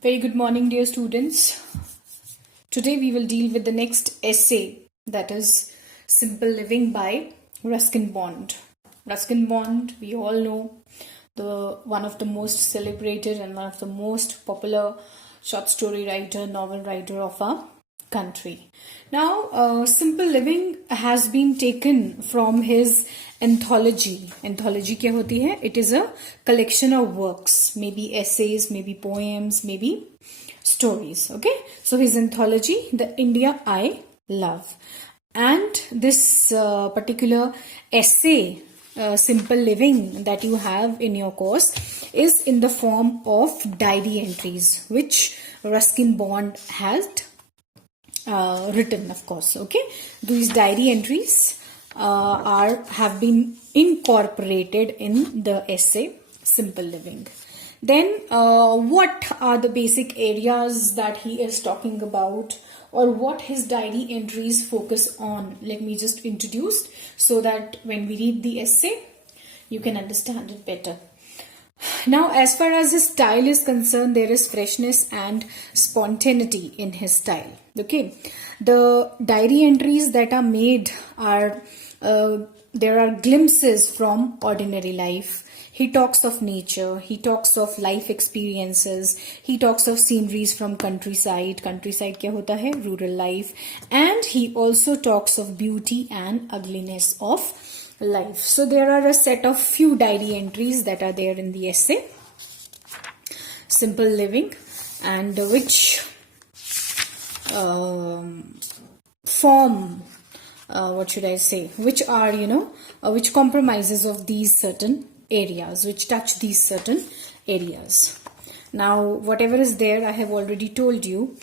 Very good morning, dear students. Today we will deal with the next essay, that is Simple Living by Ruskin Bond. Ruskin Bond, we all know, the one of the most celebrated and one of the most popular short story writer, novel writer of our country. Now, Simple Living has been taken from his anthology. Anthology क्या होती है? It is a collection of works, maybe essays, maybe poems, maybe stories. Okay, so his anthology, The India I Love, and this particular essay, Simple Living, that you have in your course is in the form of diary entries, which Ruskin Bond has written, of course. Okay, these diary entries have been incorporated in the essay Simple Living. Then what are the basic areas that he is talking about, or what his diary entries focus on? Let me just introduce, so that when we read the essay you can understand it better. Now, as far as his style is concerned, there is freshness and spontaneity in his style. Okay, the diary entries that are made are there are glimpses from ordinary life. He talks of nature, he talks of life experiences, he talks of sceneries from countryside. Countryside क्या होता है? Rural life. And he also talks of beauty and ugliness of life. So there are a set of few diary entries that are there in the essay Simple Living, and which form, what should I say, which are, which compromises of these certain areas, which touch these certain areas. Now, whatever is there, I have already told you.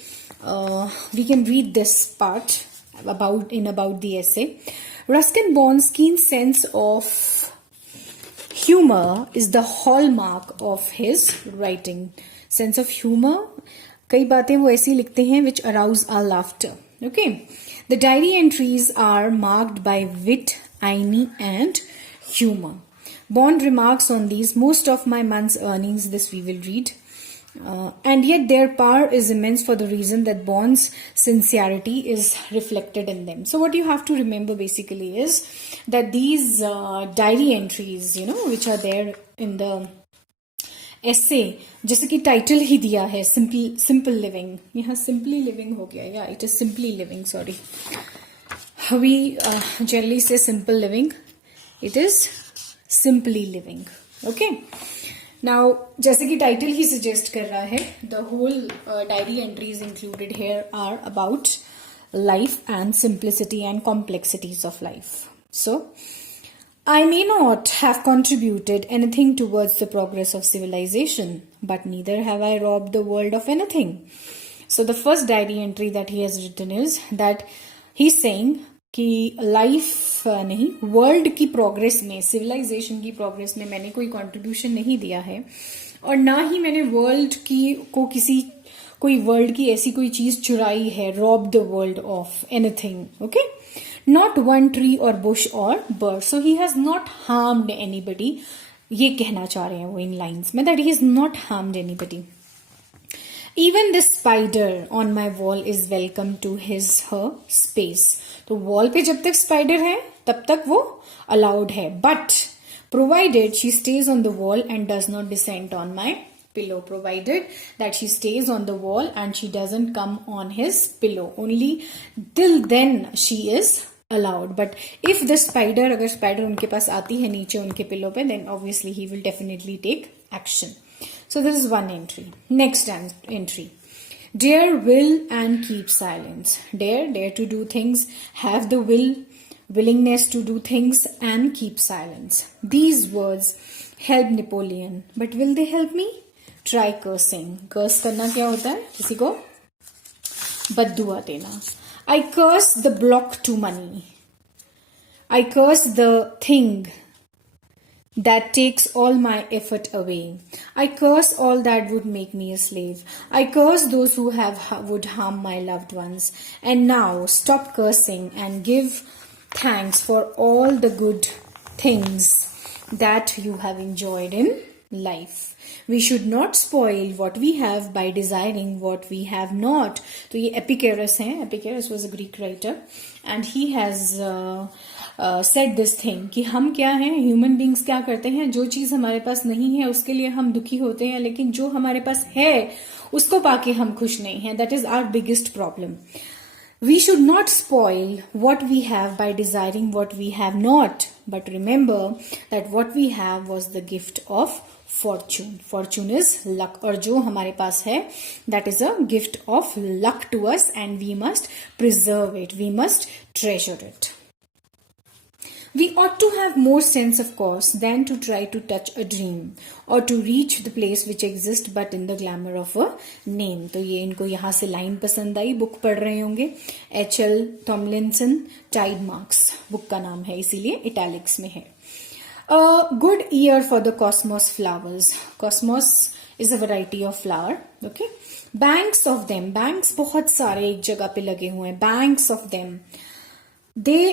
We can read this part about the essay. Ruskin Bond's keen sense of humor is the hallmark of his writing. Sense of humor, कई बातें वो ऐसी लिखते हैं which arouse our laughter. Okay, the diary entries are marked by wit, irony, and humor. Bond remarks on these: most of my month's earnings, this we will read. And yet their power is immense for the reason that Bond's sincerity is reflected in them. So what you have to remember basically is that these diary entries, which are there in the essay, जैसे कि title ही दिया है simple living, यहाँ simply living हो गया, yeah, it is simply living, sorry. We generally say simple living, it is simply living. Okay. Now, जैसे कि title ही suggest कर रहा है, the whole diary entries included here are about life and simplicity and complexities of life. So, I may not have contributed anything towards the progress of civilization, but neither have I robbed the world of anything. So, the first diary entry that he has written is that he's saying कि life नहीं, world की progress में, civilisation की progress में मैंने कोई contribution नहीं दिया है, और ना ही मैंने वर्ल्ड की कोई वर्ल्ड की ऐसी कोई चीज चुराई है, rob the world of anything. Okay, not one tree और बुश और bird. So he has not harmed anybody. ये कहना चाह रहे हैं वो इन लाइन्स में, that he has not harmed anybody. Even the spider on my wall is welcome to her space. तो वॉल पे जब तक स्पाइडर है तब तक वो अलाउड है, but provided she stage on the wall and does not descend on my pillow. Provided that she stays on the wall and she doesn't come on his pillow, only till then she is allowed. But if the spider, अगर spider उनके पास आती है नीचे उनके pillow पे, then obviously he will definitely take action. So this is one entry. Next entry. Dare, will and keep silence. Dare to do things, have the willingness to do things, and keep silence. These words help Napoleon, but will they help me? Try cursing. Curse करना क्या होता है? किसी को बद्दुआ देना. I curse the block to money. I curse the thing that takes all my effort away. I curse all that would make me a slave. I curse those who would harm my loved ones. And now stop cursing and give thanks for all the good things that you have enjoyed in life. We should not spoil what we have by desiring what we have not. तो ये Epicurus हैं. Epicurus was a Greek writer and he has said this thing कि हम क्या हैं, human beings क्या करते हैं, जो चीज हमारे पास नहीं है उसके लिए हम दुखी होते हैं, लेकिन जो हमारे पास है उसको पाके हम खुश नहीं हैं. That is our biggest problem. We should not spoil what we have by desiring what we have not, but remember that what we have was the gift of fortune. Fortune is luck, और जो हमारे पास है that is a gift of luck to us and we must preserve it, we must treasure it. We ought to have more sense, of course, than to try to touch a dream or to reach the place which exists but in the glamour of a name. तो ये इनको यहाँ से line पसंद आई, book पढ़ रहे होंगे. H.L. Tomlinson, Tide Marks book का नाम है, इसीलिए इटैलिक्स में है. A good year for the cosmos flowers. Cosmos is a variety of flower. Okay. Banks of them. Banks बहुत सारे एक जगह पे लगे हुए हैं. Banks of them. They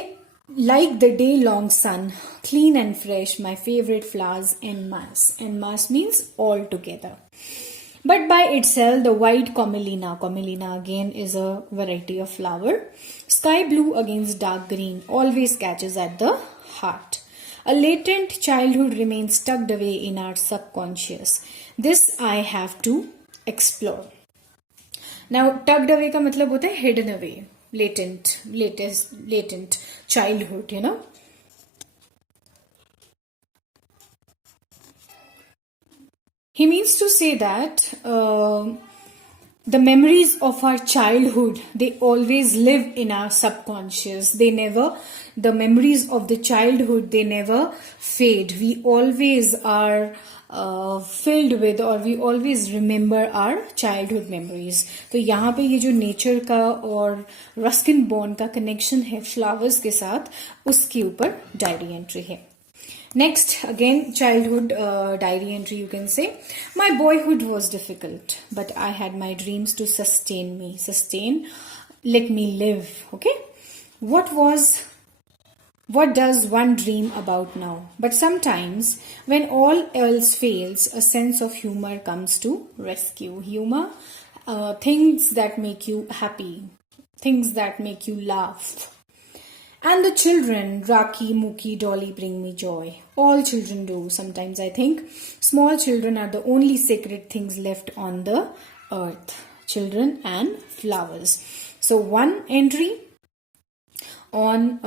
like the day-long sun, clean and fresh, my favorite flowers en masse. En masse means all together. But by itself, the white commelina, commelina again is a variety of flower, sky blue against dark green, always catches at the heart. A latent childhood remains tucked away in our subconscious. This I have to explore. Now, tucked away का मतलब होता है hidden away. Latent childhood, you know. He means to say that the memories of our childhood, they always live in our subconscious. The memories of the childhood, they never fade. We always are filled with, or we always remember our childhood memories. तो यहाँ पे ये जो nature का और Ruskin bond का connection है flowers के साथ, उसके ऊपर डायरी एंट्री है. Next, again, childhood diary entry, you can say. My boyhood was difficult, but I had my dreams to sustain me. Sustain, let me live, okay? What does one dream about now? But sometimes, when all else fails, a sense of humor comes to rescue. Humor, things that make you happy, things that make you laugh. And the children, Raki, Mookie, Dolly, bring me joy. All children do. Sometimes I think small children are the only sacred things left on the earth. Children and flowers. So one entry on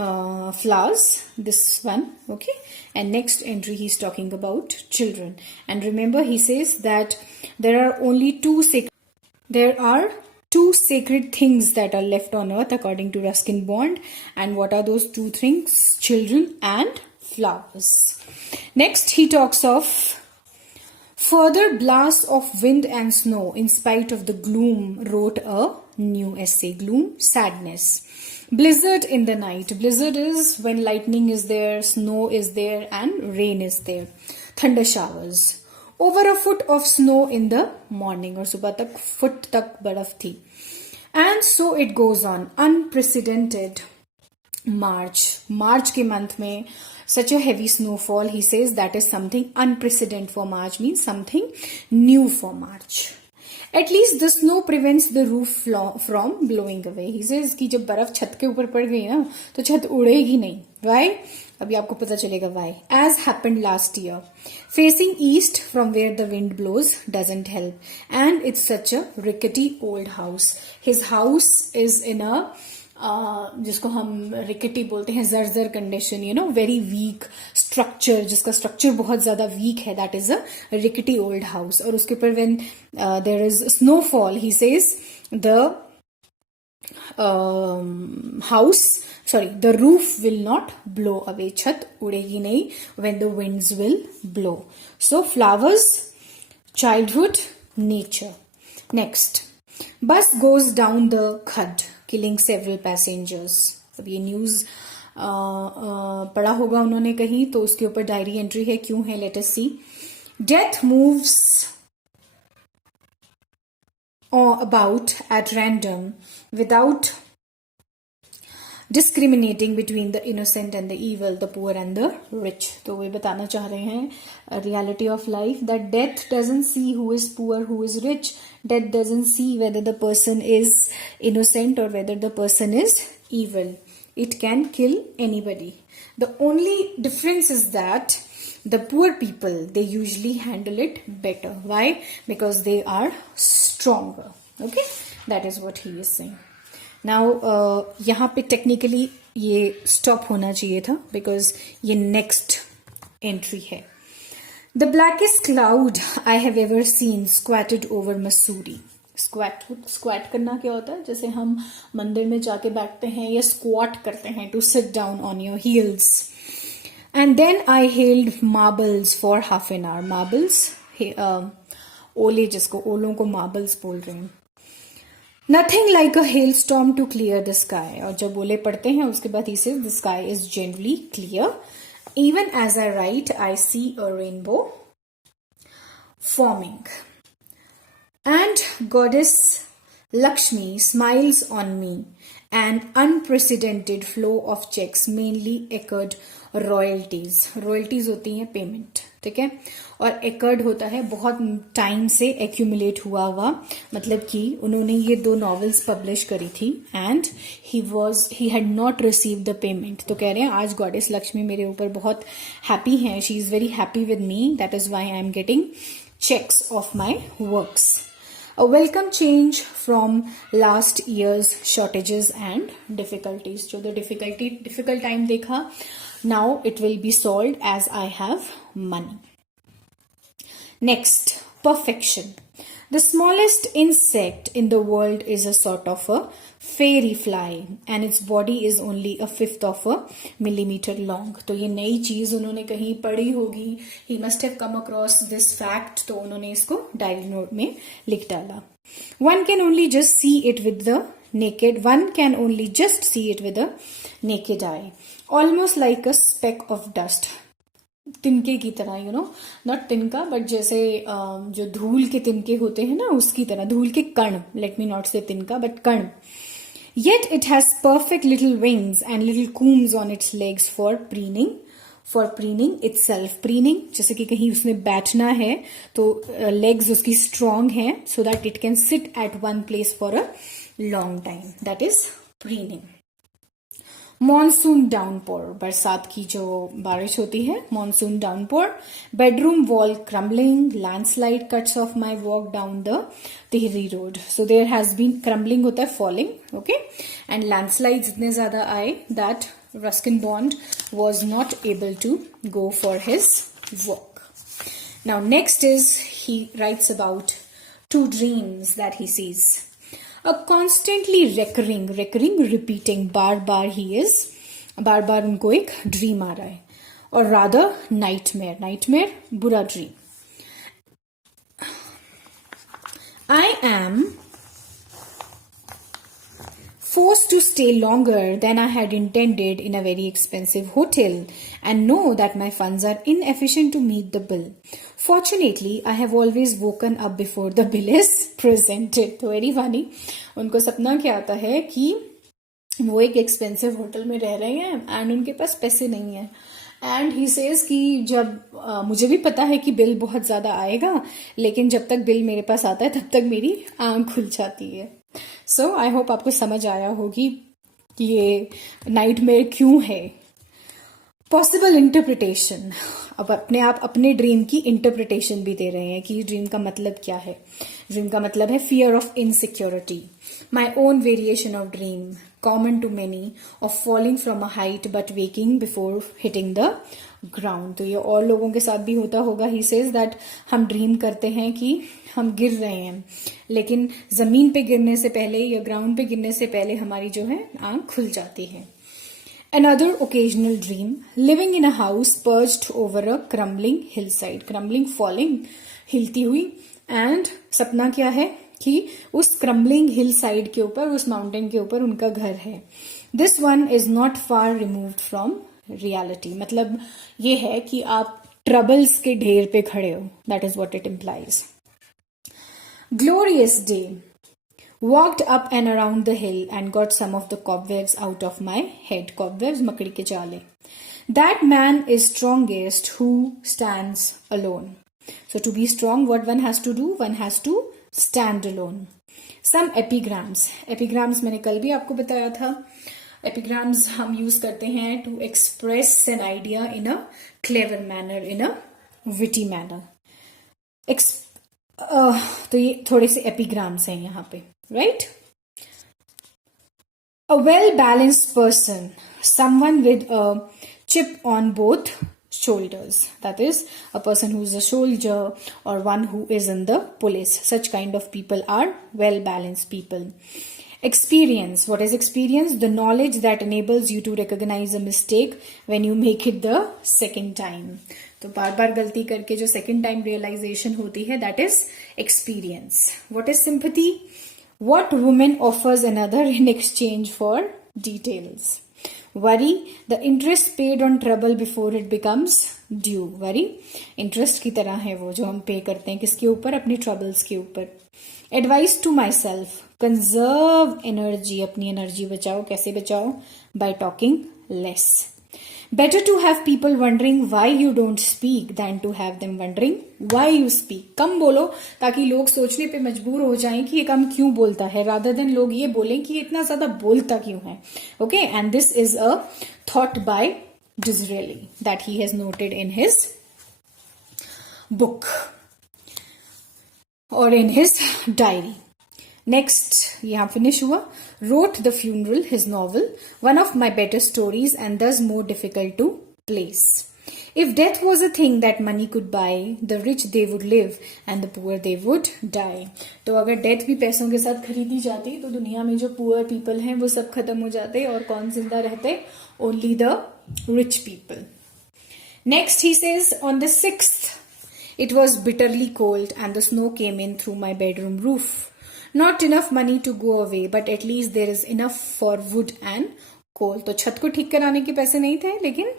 flowers, this one, okay, and next entry he's talking about children. And remember, he says that there are two sacred things that are left on earth according to Ruskin Bond. And what are those two things? Children and flowers. Next he talks of further blasts of wind and snow in spite of the gloom, wrote a new essay. Gloom, sadness. Blizzard in the night. Blizzard is when lightning is there, snow is there, and rain is there. Thunder showers. Over a foot of snow in the morning, और सुबह तक foot तक बर्फ थी. And so it goes on. Unprecedented March के month में such a heavy snowfall. He says that is something unprecedented for March, means something new for March. At least the snow prevents the roof from blowing away. He says कि जब बर्फ छत के ऊपर पड़ गई ना तो छत उड़ेगी नहीं. Why? अभी आपको पता चलेगा why. As happened last year. Facing east from where the wind blows doesn't help. And it's such a rickety old house. His house is in a जिसको हम रिकेटी बोलते हैं, जर्जर condition, you know, very weak structure, जिसका structure बहुत ज्यादा weak है, that is a rickety old house. और उसके ऊपर when there is snowfall, he says the the roof will not blow away. छत उड़ेगी नहीं when the winds will blow. So flowers, childhood, nature. Next, bus goes down the khad, killing several passengers. अब ये news पढ़ा होगा उन्होंने कहीं, तो उसके ऊपर डायरी एंट्री है. क्यों है? Let us see. Death moves about at random without discriminating between the innocent and the evil, the poor and the rich. तो वे बताना चाह रहे हैं reality of life that death doesn't see who is poor, who is rich. Death doesn't see whether the person is innocent or whether the person is evil. It can kill anybody. The only difference is that the poor people, they usually handle it better. Why? Because they are stronger. Okay, that is what he is saying. Now यहाँ पे technically ये stop होना चाहिए था because ये next entry है. The blackest cloud I have ever seen squatted over Mussoorie. Squat करना क्या होता है? जैसे हम मंदिर में जाके बैठते हैं या स्क्वाट करते हैं, to sit down on your heels. And then I held marbles for half an hour. Marbles ओले, जिसको ओलों को मार्बल्स बोल रहे हैं. Nothing like a hail storm to clear the sky. और जब ओले पड़ते हैं उसके बाद ही से the sky is generally clear. Even as I write I see a rainbow forming. And goddess Lakshmi smiles on me. An unprecedented flow of checks mainly occurred royalties. Royalties होती हैं पेमेंट, ठीक है. और occurred होता है बहुत time से accumulate हुआ. मतलब कि उन्होंने ये 2 novels पब्लिश करी थी and he had not received the payment. तो कह रहे हैं आज goddess लक्ष्मी मेरे ऊपर बहुत happy हैं. She is very happy with me. That is why I am getting checks of my works. A welcome change from last year's shortages and difficulties. जो the difficult time देखा, now it will be solved as I have money. Next, perfection. The smallest insect in the world is a sort of a fairy fly and its body is only a fifth of a millimeter long. तो ये नई चीज उन्होंने कहीं पढ़ी होगी. He must have come across this fact. तो उन्होंने इसको डायरी नोट में लिख डाला. One can only just see it with the naked eye. Almost like a speck of dust. तिनके की तरह, यू नो, नॉट तिनका बट जैसे जो धूल के तिनके होते हैं ना, उसकी तरह. धूल के कण, लेट मी नॉट से तिनका बट कण. Yet it has perfect little wings and little combs on its legs for preening itself. Preening, जैसे कि कहीं उसमें बैठना है तो legs उसकी strong है so that it can sit at one place for a long time. That is preening. Monsoon downpour, बरसात की जो बारिश होती है, monsoon downpour. Bedroom wall crumbling, landslide cuts off my walk down the Tehri road. So there has been crumbling होता है, falling, okay, and landslides इतने ज़्यादा आए that Ruskin Bond was not able to go for his walk. Now next is he writes about 2 dreams that he sees. A constantly recurring repeating, बार बार उनको एक dream आ रहा है. और rather nightmare, बुरा dream. I am forced to stay longer than I had intended in a very expensive hotel and know that my funds are inefficient to meet the bill. Fortunately, I have always woken up before the bill is presented. तो very funny. उनको सपना क्या आता है कि वो एक expensive hotel में रह रहे हैं एंड उनके पास पैसे नहीं है. एंड ही सेज कि जब मुझे भी पता है कि बिल बहुत ज़्यादा आएगा, लेकिन जब तक बिल मेरे पास आता है तब तक मेरी आँख खुल जाती है. सो आई होप आपको समझ आया होगी कि ये नाइटमेयर क्यों है. Possible interpretation. अब अपने आप अपने ड्रीम की इंटरप्रिटेशन भी दे रहे हैं कि ड्रीम का मतलब क्या है. ड्रीम का मतलब है fear of insecurity. My own variation of dream common to many of falling from a height but waking before hitting the ground. तो ये और लोगों के साथ भी होता होगा. ही सेज दैट हम ड्रीम करते हैं कि हम गिर रहे हैं, लेकिन जमीन पे गिरने से पहले या ग्राउंड पे गिरने से पहले हमारी जो है आंख खुल जाती है. Another occasional dream, living in a house perched over a crumbling hillside. Crumbling, falling, हिलती हुई. एंड सपना क्या है कि उस crumbling hillside के ऊपर, उस माउंटेन के ऊपर उनका घर है. This one is not far removed from reality. मतलब ये है कि आप ट्रबल्स के ढेर पे खड़े हो. That is what it implies. Glorious day. walked up and around the hill and got some of the cobwebs out of my head. Cobwebs, makdi ke jale. That man is strongest who stands alone. So to be strong, what one has to do? One has to stand alone. Some epigrams. Epigrams मैंने कल भी आपको बताया था. Epigrams हम use करते हैं to express an idea in a clever manner, in a witty manner. तो ये थोड़े से epigrams हैं यहाँ पे, right? A well-balanced person, someone with a chip on both shoulders. That is, a person who is a soldier or one who is in the police. Such kind of people are well-balanced people. Experience. What is experience? The knowledge that enables you to recognize a mistake when you make it the second time. तो बार बार गलती करके जो second time realization होती है, that is experience. What is sympathy? What woman offers another in exchange for details. Worry, the interest paid on trouble before it becomes due. Worry, interest की तरह है वो जो हम पे करते हैं किसके ऊपर? अपनी troubles के ऊपर. Advice to myself, conserve energy. अपनी energy बचाओ. कैसे बचाओ? By talking less. Better to have people wondering why you don't speak than to have them wondering why you speak. कम बोलो ताकि लोग सोचने पे मजबूर हो जाएं कि ये कम क्यों बोलता है, rather than लोग ये बोलें कि ये इतना ज्यादा बोलता क्यों है. Okay, and this is a thought by Disraeli that he has noted in his book or in his diary. Next, यहाँ finish हुआ. Wrote The Funeral, his novel, one of my better stories and thus more difficult to place. If death was a thing that money could buy, the rich they would live and the poor they would die. तो अगर death भी पैसों के साथ खरीदी जाती तो दुनिया में जो poor people हैं वो सब खत्म हो जाते और कौन जिंदा रहते? Only the rich people. Next he says, on the 6th, it was bitterly cold and the snow came in through my bedroom roof. Not enough money to go away, but at least there is enough for wood and coal. तो छत को ठीक कराने के पैसे नहीं थे, लेकिन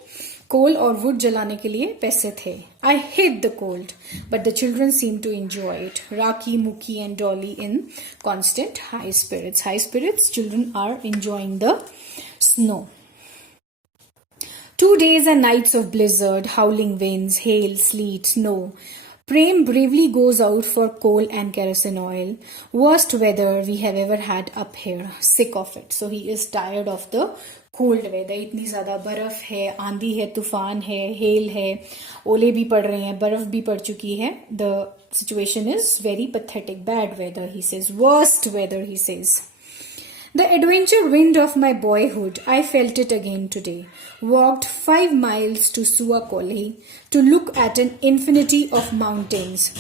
coal और wood जलाने के लिए पैसे थे. I hate the cold, but the children seem to enjoy it. Raki, Muki and Dolly in constant high spirits. High spirits, children are enjoying the snow. 2 days and nights of blizzard, howling winds, hail, sleet, snow. Prem bravely goes out for coal and kerosene oil. Worst weather we have ever had up here. Sick of it. So he is tired of the cold weather. इतनी ज़्यादा बर्फ है, आंधी है, तूफान है, hello है, ओले भी पड़ रहे हैं, बर्फ भी पड़ चुकी है. The situation is very pathetic. Bad weather, he says. Worst weather, he says. The adventure wind of my boyhood, I felt it again today. Walked 5 miles to Suakolhi to look at an infinity of mountains.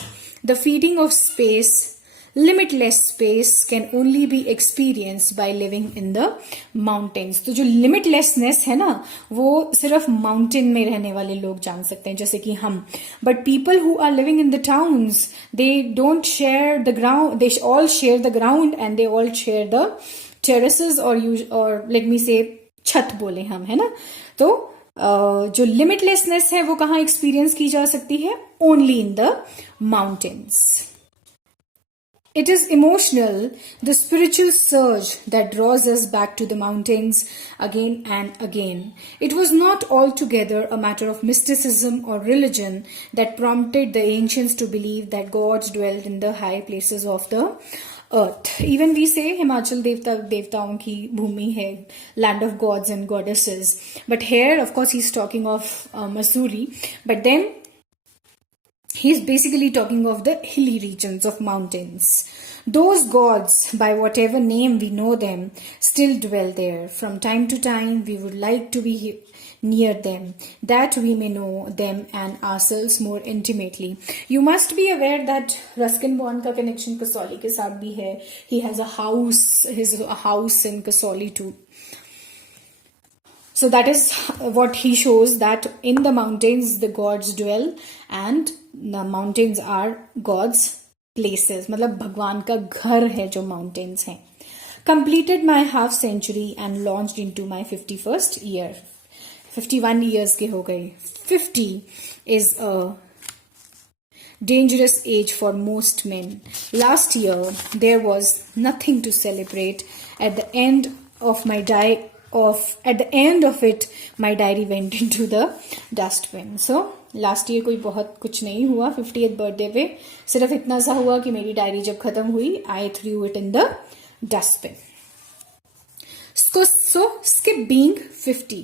The feeding of space, limitless space, can only be experienced by living in the mountains. तो जो limitlessness है ना, वो सिर्फ mountain में रहने वाले लोग जान सकते हैं, जैसे कि हम. But people who are living in the towns, they don't share the ground. They all share the ground and they all share the terraces or let me say छत बोले हम, है ना. तो जो लिमिटलेसनेस है वो कहाँ एक्सपीरियंस की जा सकती है? Only in the mountains. It is emotional, the spiritual surge that draws us back to the mountains again and again. It was not altogether a matter of mysticism or religion that prompted the ancients to believe that gods dwelt in the high places of the earth. Even we say Himachal devtaon ki bhumi hai, land of gods and goddesses. But here, of course, he's talking of Mussoorie. But then he's basically talking of the hilly regions of mountains. Those gods, by whatever name we know them, still dwell there. From time to time, we would like to be near them, that we may know them and ourselves more intimately. You must be aware that Ruskin Bond का connection Kasauli के साथ भी है. He has a house in Kasauli too. So that is what he shows, that in the mountains the gods dwell and the mountains are God's places. मतलब भगवान का घर है जो mountains हैं. Completed my half century and launched into my 51st year. 51 years के हो गए. 50 is a dangerous age for most men. Last year, there was nothing to celebrate. At the end of it, my diary went into the dustbin. So, last year कोई बहुत कुछ नहीं हुआ. 50th birthday पे सिर्फ इतना सा हुआ कि मेरी डायरी जब खत्म हुई, I threw it in the dustbin. So skip being 50.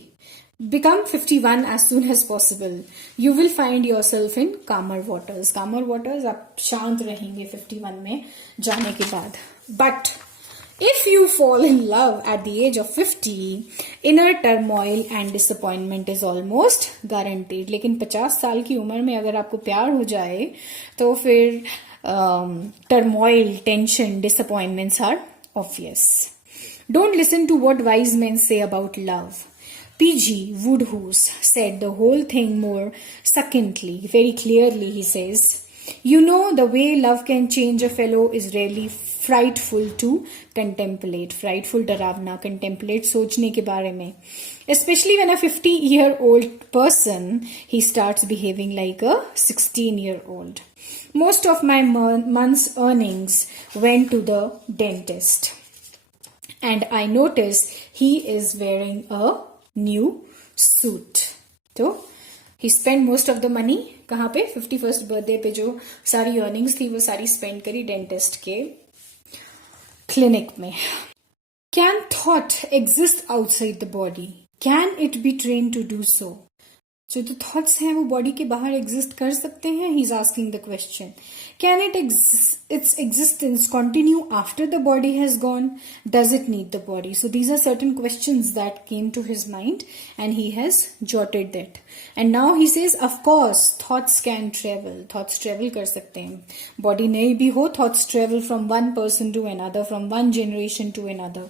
Become 51 as soon as possible. You will find yourself in calmer waters. Calmer waters, आप शांत रहेंगे 51 में जाने के बाद. But if you fall in love at the age of 50, inner turmoil and disappointment is almost guaranteed. लेकिन 50 साल की उम्र में अगर आपको प्यार हो जाए तो फिर turmoil, tension, disappointments are obvious. Don't listen to what wise men say about love. P.G. Wodehouse said the whole thing more succinctly, very clearly. He says, "You know, the way love can change a fellow is really frightful to contemplate." Frightful, डरावना, contemplate, सोचने के बारे में. Especially when a 50-year-old person, he starts behaving like a 16-year-old. Most of my month's earnings went to the dentist. And I notice he is wearing a new suit. तो he spent most of the money कहाँ पे? 51st birthday पे जो सारी earnings थी वो सारी spend करी डेंटिस्ट के clinic में. Can thought exist outside the body? Can it be trained to do so? जो तो थॉट्स हैं वो बॉडी के बाहर एग्जिस्ट कर सकते हैं. He is asking the question. Can its existence continue after the body has gone? Does it need the body? So these are certain questions that came to his mind and he has jotted that. And now he says of course thoughts can travel. Thoughts travel कर सकते हैं. Body नहीं भी हो, thoughts travel from one person to another, from one generation to another.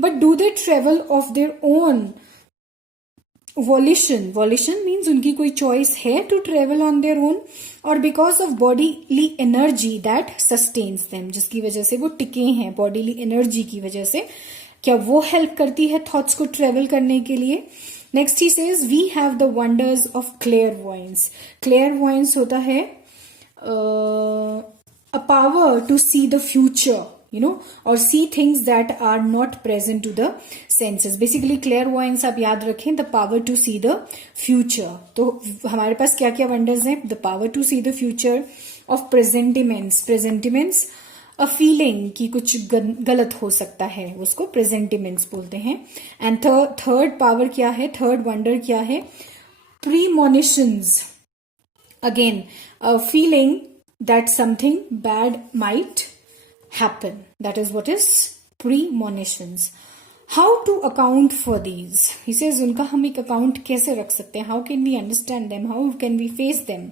But do they travel of their own volition means उनकी कोई choice है to travel on their own, or because of bodily energy that sustains them, जिसकी वजह से वो टिके हैं, bodily energy की वजह से, क्या वो help करती है thoughts को travel करने के लिए? Next he says, we have the wonders of clairvoyance. Clairvoyance होता है a power to see the future, or see things that are not present to the senses. Basically clairvoyance आप याद रखें, the power to see the future. तो हमारे पास क्या क्या wonders हैं? The power to see the future of presentiments. Presentiments a feeling कि कुछ गलत हो सकता है, उसको presentiments बोलते हैं. And third power क्या है? Third wonder क्या है? Premonitions. Again, a feeling that something bad might happen. That is what is premonitions. How to account for these? He says, उनका हम एक account कैसे रख सकते हैं? How can we understand them? How can we face them?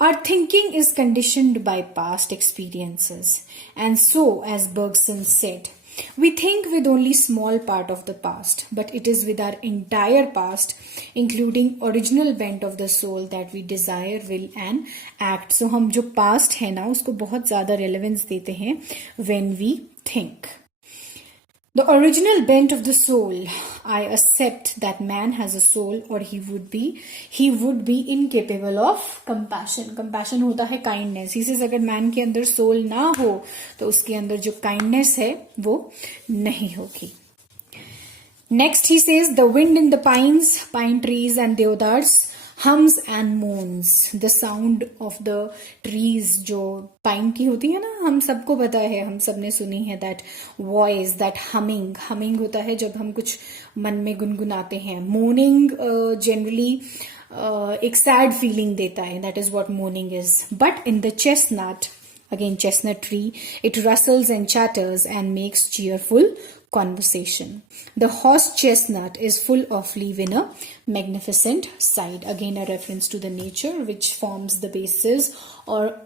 Our thinking is conditioned by past experiences. And so, as Bergson said, we think with only small part of the past, but it is with our entire past, including original bent of the soul, that we desire, will and act. So हम जो past है ना उसको बहुत ज़्यादा relevance देते हैं when we think. The original bent of the soul. I accept that man has a soul, or he would be incapable of compassion. Compassion होता है kindness. He says अगर man के अंदर soul ना हो तो उसके अंदर जो kindness है वो नहीं होगी. Next he says, the wind in the pine trees and deodars hums and moans. The sound of the trees जो pine की होती है ना, हम सबको पता है, हम सबने सुनी है that voice, that humming होता है जब हम कुछ मन में गुनगुनाते हैं. Moaning generally एक sad feeling देता है. That is what moaning is. But in the chestnut, again chestnut tree, it rustles and chatters and makes cheerful conversation. The horse chestnut is full of leaf in a magnificent sight. Again a reference to the nature which forms the basis, or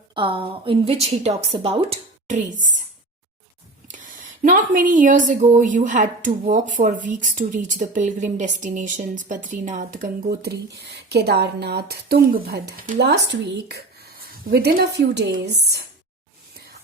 in which he talks about trees. Not many years ago, you had to walk for weeks to reach the pilgrim destinations Badrinath, Gangotri, Kedarnath, Tungabhadra. Last week, within a few days,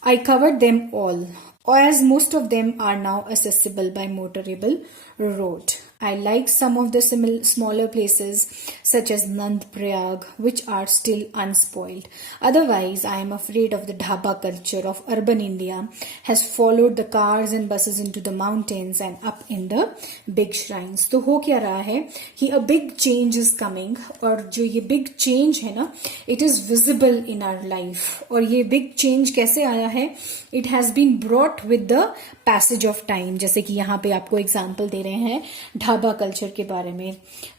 I covered them all, or as most of them are now accessible by motorable road. I like some of the smaller places such as Nand Prayag, which are still unspoiled. Otherwise, I am afraid of the dhaba culture of urban India has followed the cars and buses into the mountains and up in the big shrines. तो हो क्या रहा है कि a big change is coming, और जो ये big change है ना, it is visible in our life. और ये big change कैसे आया है? It has been brought with the passage of time. जैसे कि यहाँ पे आपको एग्जाम्पल दे रहे हैं ढाबा कल्चर के बारे में.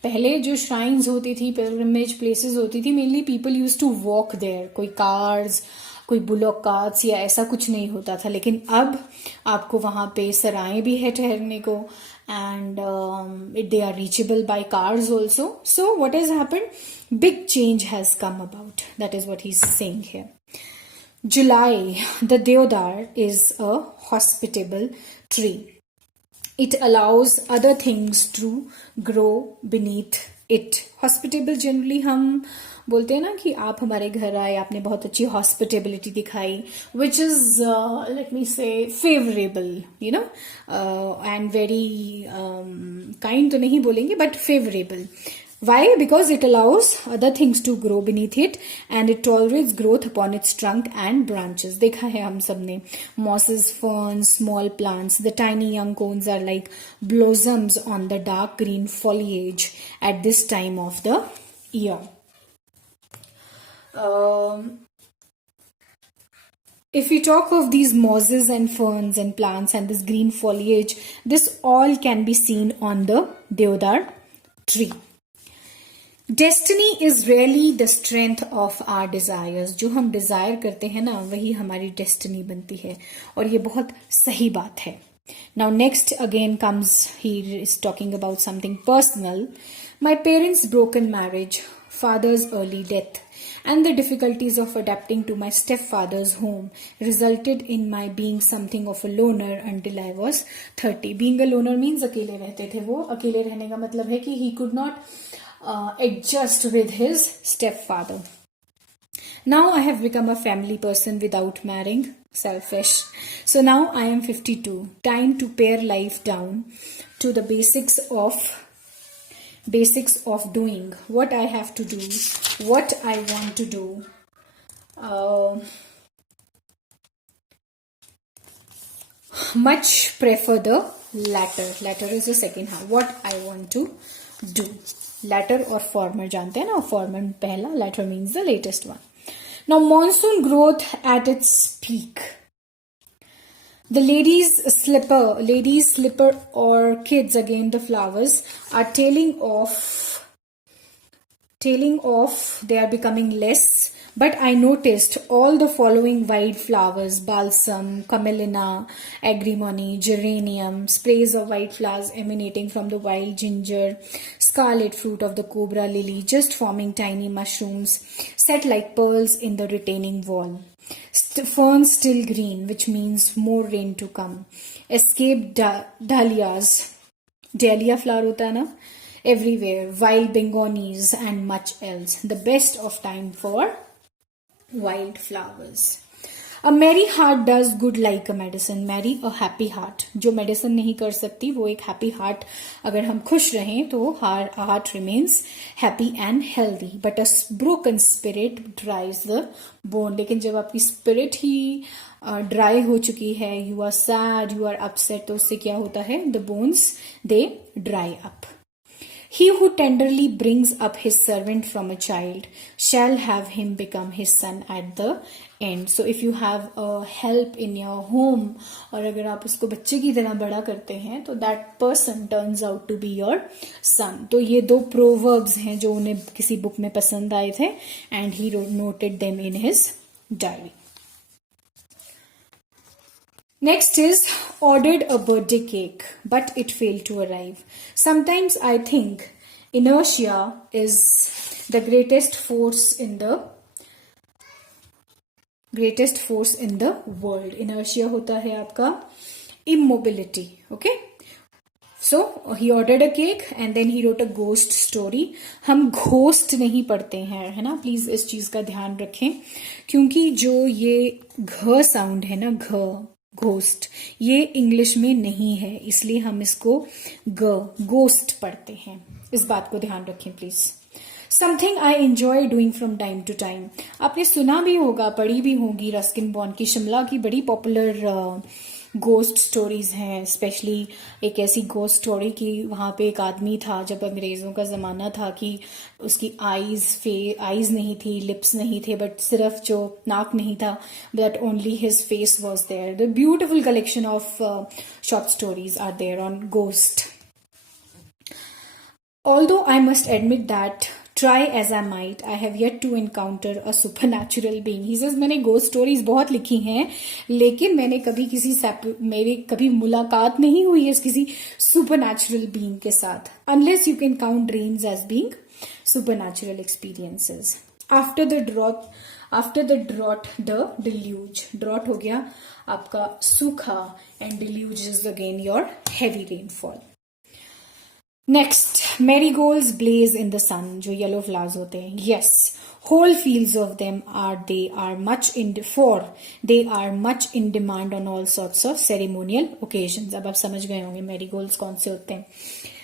पहले जो श्राइन्स होती थी, पिलग्रिमेज प्लेसेस होती थी, mainly people use to walk there. कोई कार्स, कोई बुलॉक कार्ट्स या ऐसा कुछ नहीं होता था. लेकिन अब आपको वहां पे सराएं भी है ठहरने को, and they are reachable by cars also. So what has happened? Big change has come about. That is what he's saying here. July, the deodar is a hospitable tree. It allows other things to grow beneath it. Hospitable generally हम बोलते हैं ना कि आप हमारे घर आए, आपने बहुत अच्छी hospitality दिखाई, which is let me say favorable, you know, and very kind तो नहीं बोलेंगे, but favorable. Why? Because it allows other things to grow beneath it and it tolerates growth upon its trunk and branches. देखा है हम सब ने mosses, ferns, small plants. The tiny young cones are like blossoms on the dark green foliage at this time of the year. If we talk of these mosses and ferns and plants and this green foliage, this all can be seen on the deodar tree. Destiny is really the strength of our desires. जो हम Dzire करते हैं ना, वही हमारी destiny बनती है, और ये बहुत सही बात है. Now next again comes, he is talking about something personal. My parents broken marriage, father's early death, and the difficulties of adapting to my stepfather's home resulted in my being something of a loner until I was 30. Being a loner means अकेले रहते थे वो. अकेले रहने का मतलब है कि he could not adjust with his stepfather. Now I have become a family person without marrying. Selfish. So now I am 52. Time to pare life down to the basics of doing what I have to do, what I want to do. Much prefer the latter. Latter is the second half. What I want to do. Latter or former जानते हैं ना, former पहला, latter means the latest one. Now monsoon growth at its peak. The ladies slipper orchids, again the flowers are tailing off. They are becoming less. But I noticed all the following wild flowers: balsam, camellia, agrimony, geranium, sprays of white flowers emanating from the wild ginger, scarlet fruit of the cobra lily, just forming tiny mushrooms set like pearls in the retaining wall. Ferns still green, which means more rain to come. Escaped dahlias, dahlia flower होता है ना, everywhere. Wild begonias and much else. The best of time for wild flowers. A merry heart does good like a medicine. Marry a happy heart. जो medicine नहीं कर सकती, वो एक happy heart. अगर हम खुश रहें तो heart remains happy and healthy. But a broken spirit dries the bone. लेकिन जब आपकी स्पिरिट ही ड्राई हो चुकी है, you are sad, you are upset, तो उससे क्या होता है? The bones they dry up. He who tenderly brings up his servant from a child shall have him become his son at the end. So if you have a help in your home, और अगर आप उसको बच्चे की तरह बड़ा करते हैं, तो that person turns out to be your son. तो ये दो proverbs हैं जो उन्हें किसी बुक में पसंद आए थे, and he noted them in his diary. Next is ordered a birthday cake, but it failed to arrive. Sometimes I think inertia is the greatest force in the world. Inertia होता है आपका immobility. Okay? So he ordered a cake and then he wrote a ghost story. हम ghost नहीं पढ़ते हैं, है ना? Please इस चीज का ध्यान रखें, क्योंकि जो ये घ साउंड है ना, घ घोस्ट, ये इंग्लिश में नहीं है, इसलिए हम इसको गोस्ट पढ़ते हैं। इस बात को ध्यान रखें please. Something I enjoy doing from time to time, आपने सुना भी होगा, पढ़ी भी होगी, रस्किन बॉन्ड की शिमला की बड़ी पॉपुलर गोस्ट स्टोरीज हैं। स्पेशली एक ऐसी गोस्ट स्टोरी कि वहाँ पे एक आदमी था, जब अंग्रेज़ों का ज़माना था, कि उसकी आईज नहीं थी, लिप्स नहीं थे, बट सिर्फ जो नाक नहीं था, but only his face was there. The beautiful collection of short stories are there on ghost. Although I must admit that, try as I might, I have yet to encounter a supernatural being. He says, मैंने ghost stories बहुत लिखी हैं, लेकिन मैंने कभी मेरी कभी मुलाकात नहीं हुई है किसी supernatural being के साथ. Unless you can count dreams as being supernatural experiences. After the drought, the deluge. Drought हो गया आपका सूखा, and deluge is again your heavy rainfall. Next, marigolds blaze in the sun, जो येलो फ्लावर्स होते हैं. Yes, whole fields of them are much in demand on all sorts of ceremonial occasions. अब आप समझ गए होंगे मैरीगोल्ड्स कौन से होते हैं.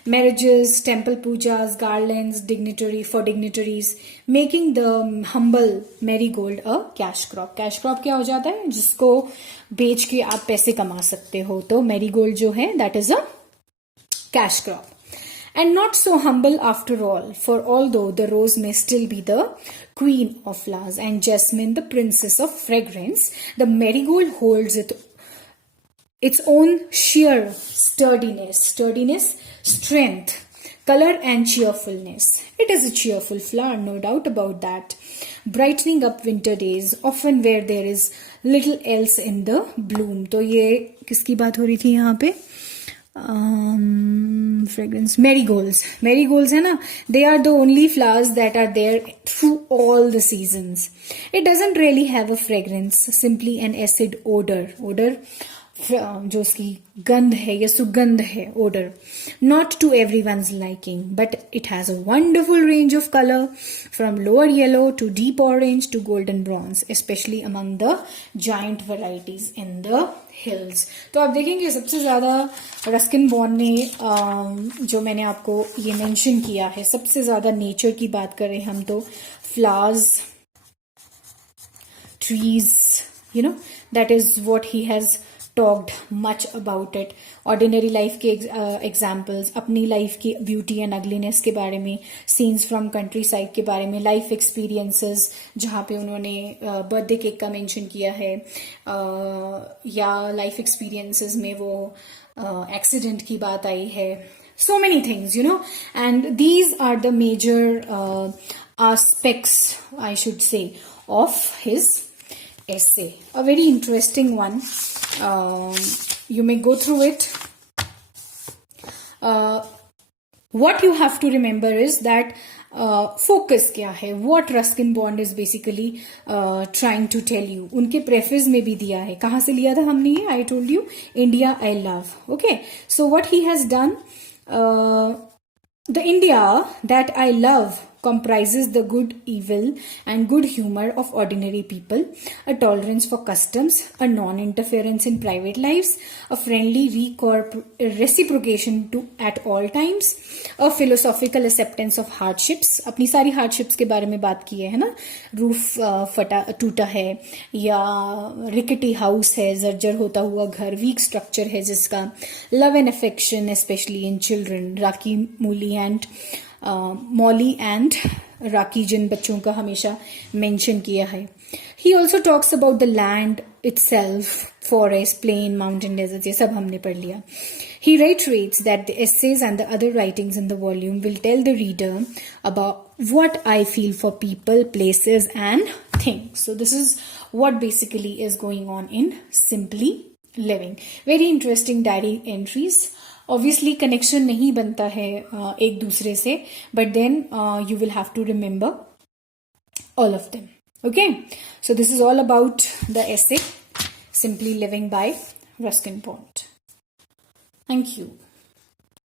Marriages, temple Pooja's, garlands, dignitaries, making the humble marigold a cash crop. Cash crop क्या हो जाता है? जिसको बेच के आप पैसे कमा सकते हो. तो मैरीगोल्ड जो है that is a cash crop. And not so humble after all, for although the rose may still be the queen of flowers and jasmine the princess of fragrance, the marigold holds its own sheer sturdiness, strength, color and cheerfulness. It is a cheerful flower, no doubt about that, brightening up winter days, often where there is little else in the bloom. तो ये किसकी बात हो रही थी यहाँ पे? Fragrance, marigolds है ना, they are the only flowers that are there through all the seasons. It doesn't really have a fragrance, simply an acid odor जो उसकी गंध है या सुगंध है, odor, not to everyone's liking, but it has a wonderful range of color from lower yellow to deep orange to golden bronze, especially among the giant varieties in the hills. तो आप देखेंगे सबसे ज्यादा रस्किन बॉन्ड ने जो मैंने आपको ये मेंशन किया है, सबसे ज्यादा नेचर की बात करें हम तो flowers, trees, that is what he has talked much about it. Ordinary life के एग्जाम्पल्स, अपनी लाइफ की ब्यूटी एंड अगलीनेस के बारे में, सीन्स फ्रॉम कंट्री साइड के बारे में, लाइफ एक्सपीरियंसेस जहाँ पे उन्होंने बर्थडे केक का मेंशन किया है, या लाइफ एक्सपीरियंसेस में वो एक्सीडेंट की बात आई है. So many things, and these are the major aspects, I should say, of his essay. A very interesting one. You may go through it. What you have to remember is that focus क्या है, what Ruskin Bond is basically trying to tell you. उनके preface में भी दिया है. कहाँ से लिया था हमने ये? I told you, India I love. Okay, so what he has done, the India that I love comprises the good, evil, and good humor of ordinary people, a tolerance for customs, a non-interference in private lives, a friendly reciprocation at all times, a philosophical acceptance of hardships. अपनी सारी hardships के बारे में बात की है ना, roof टूटा है, या rickety house है, जर्जर होता हुआ घर, weak structure है जिसका, love and affection especially in children, Raki Molly and Raki जिन बच्चों का हमेशा मेंशन किया है. He also talks about the land itself, forest, plain, mountain, deserts, ये सब हमने पढ़ लिया. He reiterates that the essays and the other writings in the volume will tell the reader about what I feel for people, places and things. So this is what basically is going on in Simply Living. Very interesting diary entries. Obviously connection नहीं बनता है एक दूसरे से, but then you will have to remember all of them. Okay, so this is all about the essay Simply Living by Ruskin Bond. Thank you.